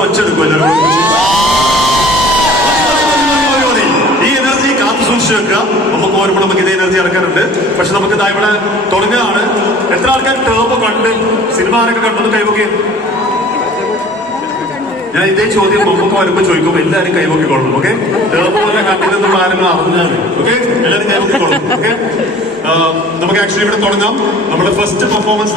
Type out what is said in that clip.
നമുക്ക് ഒച്ചെടുക്കും എല്ലാവരും. ഈ എനർജി കാത്തു സൂക്ഷിച്ചു വെക്കുക. നമുക്ക് ഓർമ്മ നമുക്ക് ഇതേ എനർജി ഇറക്കാനുണ്ട്. പക്ഷെ നമുക്ക് ഇതാ ഇവിടെ തുടങ്ങുകയാണ്. എത്ര ആൾക്കാർ ടേബ് കണ്ട് സിനിമയൊക്കെ കണ്ടു കൈവൊക്കെ? ഞാൻ ഇതേ ചോദ്യം നമുക്ക് വരുമ്പോൾ ചോദിക്കുമ്പോൾ എല്ലാവരും കൈവക്കിക്കൊള്ളും. ഓക്കെ, ടേബ് പോലെ കണ്ടിരുന്നുള്ള ആരെങ്കിലും അറിഞ്ഞാണ്. ഓക്കെ, എല്ലാവരും കൈവക്കിക്കൊള്ളും. ഓക്കെ, നമുക്ക് ആക്ച്വലി ഇവിടെ തുടങ്ങാം. നമ്മുടെ ഫസ്റ്റ് പെർഫോമൻസ്